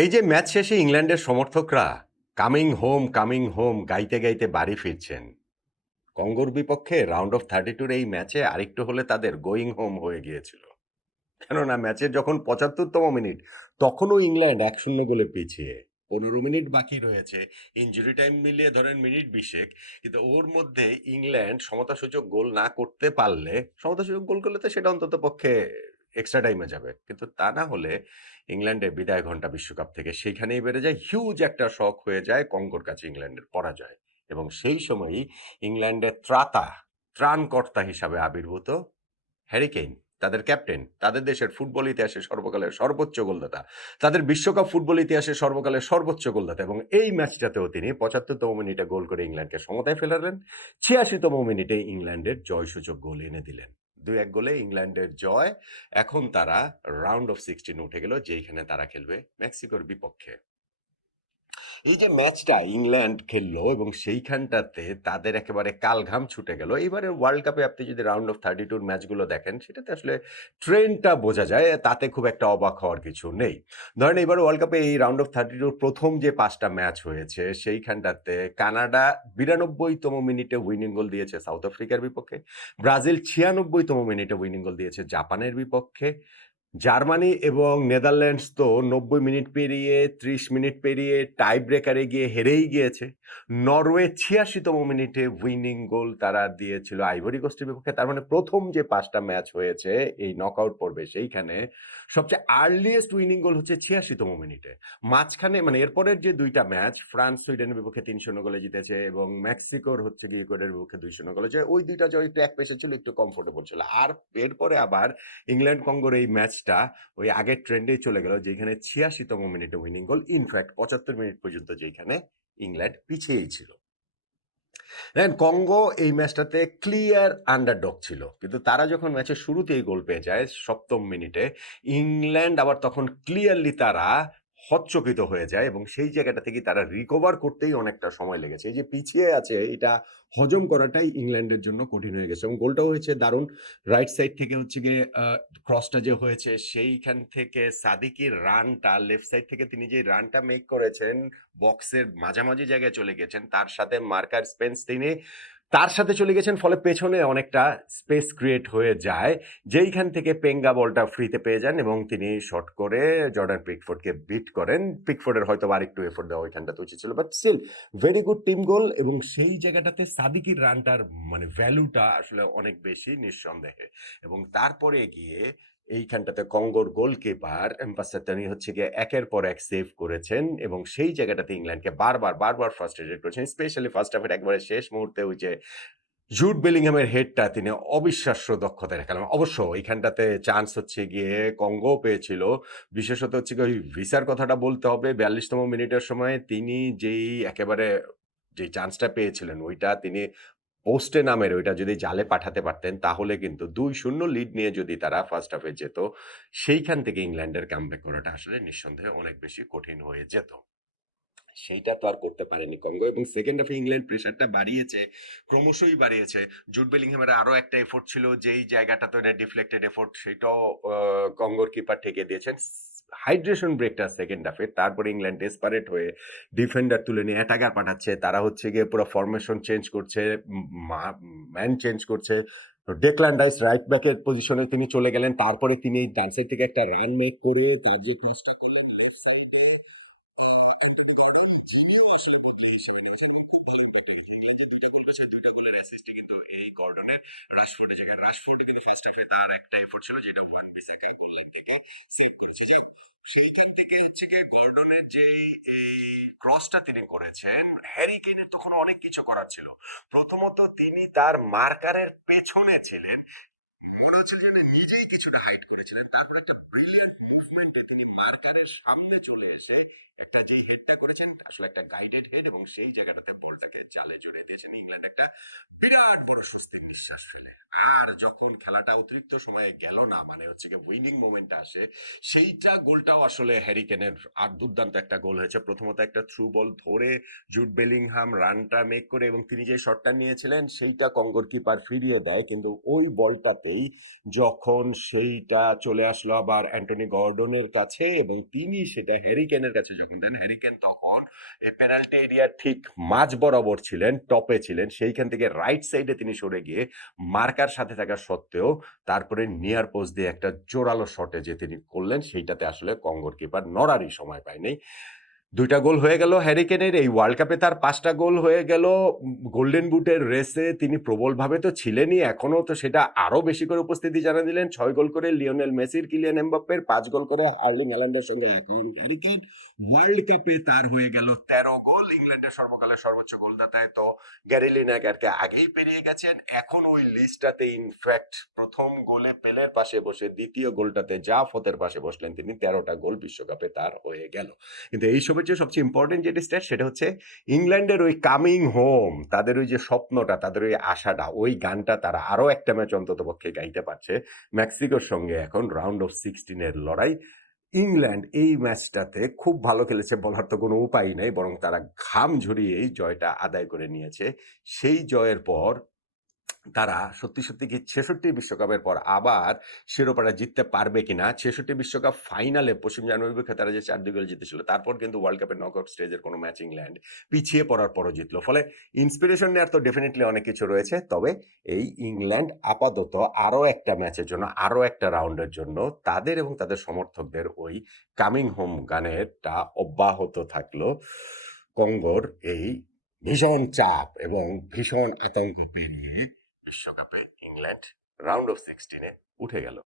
এই যে ম্যাচ শেষে ইংল্যান্ডের সমর্থকরা কামিং হোম গাইতে গাইতে বাড়ি ফিরছেন, কঙ্গোর বিপক্ষে রাউন্ড অফ 32 এই ম্যাচে আরেকটু হলে তাদের গোয়িং হোম হয়ে গিয়েছিল। কেননা ম্যাচের যখন 75তম মিনিট, তখনও ইংল্যান্ড 1-0 গোলে পিছিয়ে। 15 মিনিট বাকি রয়েছে, ইনজুরি টাইম মিলিয়ে ধরেন মিনিট 20, কিন্তু ওর মধ্যে ইংল্যান্ড সমতাসূচক গোল না করতে পারলে, সমতাসূচক গোল করলে তো সেটা অন্তত পক্ষে এক্সট্রা টাইমে যাবে, কিন্তু তা না হলে ইংল্যান্ডের বিদায় ঘন্টা বিশ্বকাপ থেকে সেইখানেই বেড়ে যায়। হিউজ একটা শক হয়ে যায় কঙ্গোর কাছে ইংল্যান্ডের পরাজয়, এবং সেই সময়ই ইংল্যান্ডের ত্রাণকর্তা হিসাবে আবির্ভূত হ্যারি কেইন, তাদের ক্যাপ্টেন, তাদের দেশের ফুটবল ইতিহাসে সর্বকালের সর্বোচ্চ গোলদাতা, তাদের বিশ্বকাপ ফুটবল ইতিহাসে সর্বকালের সর্বোচ্চ গোলদাতা, এবং এই ম্যাচটাতেও তিনি 75তম মিনিটে গোল করে ইংল্যান্ডকে সমতায় ফেলালেন। 86তম মিনিটে ইংল্যান্ডের জয়সূচক গোল এনে দিলেন। 2-1 গোলে ইংল্যান্ডের জয়। এখন তারা রাউন্ড অফ 16 উঠে গেল, যেখানে তারা খেলবে মেক্সিকোর বিপক্ষে। এই যে ম্যাচটা ইংল্যান্ড খেললো এবং সেইখানটাতে তাদের একেবারে কালঘাম ছুটে গেল। এবারের ওয়ার্ল্ড কাপে আপনি যদি রাউন্ড অফ 32 ম্যাচগুলো দেখেন, সেটাতে আসলে ট্রেন্ডটা বোঝা যায়, তাতে খুব একটা অবাক হওয়ার কিছু নেই। ধরেন এবার ওয়ার্ল্ড কাপে এই রাউন্ড অফ 32 প্রথম যে 5টা ম্যাচ হয়েছে, সেইখানটাতে কানাডা 92তম মিনিটে উইনিং গোল দিয়েছে সাউথ আফ্রিকার বিপক্ষে, ব্রাজিল 96তম মিনিটে উইনিং গোল দিয়েছে জাপানের বিপক্ষে, জার্মানি এবং নেদারল্যান্ডস তো 90 মিনিট পেরিয়ে 30 মিনিট পেরিয়ে টাই ব্রেকারে গিয়ে হেরেই গিয়েছে। নরওয়ে 86তম মিনিটে উইনিং গোল তারা দিয়েছিল আইভরি কোস্টের বিপক্ষে। তার মানে প্রথম যে 5টা ম্যাচ হয়েছে এই নকআউট পর্বে, সেইখানে সবচেয়ে আর্লিয়েস্ট উইনিং গোল হচ্ছে 86তম মিনিটে। মাঝখানে মানে এরপরের যে 2টা ম্যাচ, ফ্রান্স সুইডেনের বিপক্ষে 3-0 গোলে জিতেছে এবং মেক্সিকোর হচ্ছে গিয়ে ইকুয়েডরের বিপক্ষে 2-0 গোলে জয়। ওই 2টা জয় একটু এক পেশে ছিল, একটু কমফোর্টেবল ছিল। আর এরপরে আবার ইংল্যান্ড কঙ্গোর এই ম্যাচটা ওই আগের ট্রেন্ডেই চলে গেল, যেখানে 86তম মিনিটে উইনিং গোল, ইনফ্যাক্ট 75 মিনিট পর্যন্ত যেখানে ইংল্যান্ড পিছিয়েই ছিল। দেখেন কঙ্গো এই ম্যাচটাতে ক্লিয়ার আন্ডারডগ ছিল, কিন্তু তারা যখন ম্যাচের শুরুতেই গোল পেয়ে যায় 7ম মিনিটে, ইংল্যান্ড আবার তখন ক্লিয়ারলি তারা হচ্চকিত হয়ে যায়, এবং সেই জায়গাটা থেকে তারা রিকভার করতেই অনেকটা সময় লেগেছে। এই যে পিছিয়ে আছে, এটা হজম করাটাই ইংল্যান্ডের জন্য কঠিন হয়ে গেছে, এবং গোলটাও হয়েছে দারুণ। রাইট সাইড থেকে হচ্ছে গিয়ে ক্রসটা যে হয়েছে, সেইখান থেকে সাদিকের রানটা, লেফট সাইড থেকে তিনি যে রানটা মেক করেছেন, বক্সের মাঝামাঝি জায়গায় চলে গেছেন, তার সাথে মার্কার স্পেন্স তিনি তার সাথে চলে গেছেন, ফলে পেছনে অনেকটা স্পেস ক্রিয়েট হয়ে যায়, যেইখান থেকে পেঙ্গা বলটা ফ্রিতে পেয়ে যান এবং তিনি শট করে জর্ডান পিকফোর্ডকে বিট করেন। পিকফোর্ডের হয়তো আরেকটু এফোর্ট দেওয়া ওইখানটাতে উচিত ছিল, but still very good team goal, এবং সেই জায়গাটাতে সাদিকের রানটার মানে ভ্যালুটা আসলে অনেক বেশি নিঃসন্দেহে। এবং তারপরে গিয়ে এইখানটাতে কঙ্গোর গোলকিপার এমপাসাতানি হচ্ছে গিয়ে একের পর এক সেভ করেছেন, এবং সেই জায়গাটাতে ইংল্যান্ডকে বারবার ফ্রাস্ট্রেটেড করেছেন, স্পেশালি ফার্স্ট হাফের একবারে শেষ মুহূর্তে ওই যে জুড বেলিংহামের হেডটা তিনি অবিশ্বাস্য দক্ষতায় দেখালেন। অবশ্য এইখানটাতে চান্স হচ্ছে গিয়ে কঙ্গো পেয়েছিল, বিশেষত হচ্ছে গিয়ে ওই ভিসার কথাটা বলতে হবে। 42তম মিনিটের সময় তিনি একেবারে যে চান্সটা পেয়েছিলেন, ওইটা তিনি পোস্টে না মেরে ওইটা যদি জালে পাঠাতে পারতেন, তাহলে কিন্তু 2-0 লিড নিয়ে যদি তারা ফার্স্ট হাফে যেত, সেইখান থেকে ইংল্যান্ডের কামব্যাক করাটা আসলে নিঃসন্দেহে অনেক বেশি কঠিন হয়ে যেত। সেইটা তো আর করতে পারেনি কঙ্গো, এবং সেকেন্ড হাফে ইংল্যান্ড প্রেসারটা বাড়িয়েছে, ক্রমশই বাড়িয়েছে। জুড বেলিংহামের আরো একটা এফোর্ট ছিল, যেই জায়গাটা তো এটা ডিফ্লেক্টেড এফোর্ট, সেটাও কঙ্গোর কিপার ঠেকে দিয়েছেন। হাইড্রেশন ব্রেকটা সেকেন্ড হাফে, তারপরে ইংল্যান্ড ডেসপারেট হয়ে ডিফেন্ডার তুলে নিয়ে অ্যাটাকার পাঠাচ্ছে, তারা হচ্ছে গিয়ে পুরো ফরমেশন চেঞ্জ করছে, ম্যান চেঞ্জ করছে। ডেকল্যান রাইস রাইট ব্যাকের পজিশনে তিনি চলে গেলেন, তারপরে তিনি ডান সাইড থেকে একটা রান মেক করে তার যে ক্রসটা করলেন লেফট সাইডে, দুইটা গোলের অ্যাসিস্টই কিন্তু এই গর্ডনের, রাশফোর্ডের জায়গায় রাশফোর্ড কিন্তু ফার্স্ট হাফে তার একটা এফোর্ট ছিল, যেটা ওয়ান বিসাকাই গোল থেকে সেভ করেছে। যাই হোক, সেইখান থেকে হচ্ছে কি গর্ডনের যে এই ক্রসটা তিনি করেছেন, হ্যারি কেইনের তখন অনেক কিছু করার ছিল। প্রথমত তিনি তার মার্কারের পেছনে ছিলেন, মনে হচ্ছিল যে নিজেই কিছুটা হাইড করেছিলেন, তারপর একটা ব্রিলিয়ান্ট মুভমেন্টে তিনি মার্কারের সামনে চলে এসে একটা যে হেডটা করেছেন, আসলে একটা গাইডেড হেড, এবং সেই জায়গাটাতে বলটাকে জালে জড়িয়ে দিয়েছেন। ইংল্যান্ড একটা বিরাট বড় স্বস্তির নিঃশ্বাস ফেলে। আর যখন খেলাটা অতিরিক্ত সময়ে গেল না, মানে হচ্ছে কি উইনিং মোমেন্ট আসে, সেইটা গোলটাও আসলে হ্যারি কেনের আর দুর্দান্ত একটা গোল হয়েছে। প্রথমত একটা থ্রু বল ধরে জুড বেলিংহাম রানটা মেক করে, এবং তিনি যে শটটা নিয়েছিলেন সেইটা কঙ্গোর কিপার ফিরিয়ে দেয়, কিন্তু ওই বলটাতেই যখন সেইটা চলে আসলো আবার অ্যান্টনি গর্ডনের কাছে এবং তিনি সেটা হ্যারি কেনের কাছে যখন দেন, হ্যারি কেন তখন এই পেনাল্টি এরিয়ার ঠিক মাঝ বরাবর ছিলেন, টপে ছিলেন। সেইখান থেকে রাইট সাইডে তিনি সরে গিয়ে মার্কার সাথে থাকা সত্ত্বেও তারপরে নিয়ার পোস্ট দিয়ে একটা জোরালো শটে যে তিনি করলেন, সেইটাতে আসলে কঙ্গোর কিপার নড়ারই সময় পায়নি। ২ টা গোল হয়ে গেল হ্যারি কেনের। এই ওয়ার্ল্ড কাপে তার ৫ টা গোল হয়ে গেল। গোল্ডেন বুটের রেসে তিনি প্রবলভাবে তো ছিলেনই, এখনো তো সেটা আরো বেশি করে উপস্থিতি জানিয়ে দিলেন। ৬ গোল করে লিওনেল মেসির, কিলিয়ান এমবাপ্পের, ৫ গোল করে আর্লিং হ্যালান্ডের সঙ্গে এখন হ্যারি কেন। ওয়ার্ল্ড কাপে তার হয়ে গেল ১৩ গোল। ইংল্যান্ডের সর্বকালের সর্বোচ্চ গোলদাতায় তো গ্যারি লিনেকারকে আগেই পেরিয়ে গেছেন। এখন ওই লিস্টটাতে ইনফ্যাক্ট প্রথম গোলে পেলের পাশে বসে, দ্বিতীয় গোলটাতে জাফতের পাশে বসলেন তিনি। ১৩টা গোল বিশ্বকাপে তার হয়ে গেল। কিন্তু এইসবের চেয়ে সবচেয়ে ইম্পর্টেন্ট যেটি স্ট্যাট, সেটা হচ্ছে ইংল্যান্ডের ওই কামিং হোম, তাদের ওই যে স্বপ্নটা, তাদের ওই আশাটা, ওই গানটা তারা আরো একটা ম্যাচ অন্তত পক্ষে গাইতে পারছে মেক্সিকোর সঙ্গে। এখন রাউন্ড অফ 16 এর লড়াই। ইংল্যান্ড এই ম্যাচটাতে খুব ভালো খেলেছে বলার তো কোনো উপায় নেই, বরং তারা ঘাম ঝরিয়েই জয়টা আদায় করে নিয়েছে। সেই জয়ের পর তারা সত্যি কি ৬৬ বিশ্বকাপের পর আবার শিরোপাটা জিততে পারবে কিনা? ৬৬ বিশ্বকাপ ফাইনালে পশ্চিম জার্মানির বিপক্ষে তারা যে ৪-২ গোলে জিতেছিল, তারপর কিন্তু ওয়ার্ল্ড কাপের নকআউট স্টেজের কোনো ম্যাচ ইংল্যান্ড পিছিয়ে পড়ার পরও জিতলো। ফলে ইন্সপিরেশন নেওয়ার তো ডেফিনেটলি অনেক কিছু রয়েছে। তবে এই ইংল্যান্ড আপাতত আরো একটা ম্যাচের জন্য, আরো একটা রাউন্ডের জন্য তাদের এবং তাদের সমর্থকদের ওই কামিং হোম গানেরটা অব্যাহত থাকলো। কঙ্গোর এই ভীষণ চাপ এবং ভীষণ আতঙ্ক পেরিয়ে বিশ্বকাপে ইংল্যান্ড রাউন্ড অফ 16-এ উঠে গেল।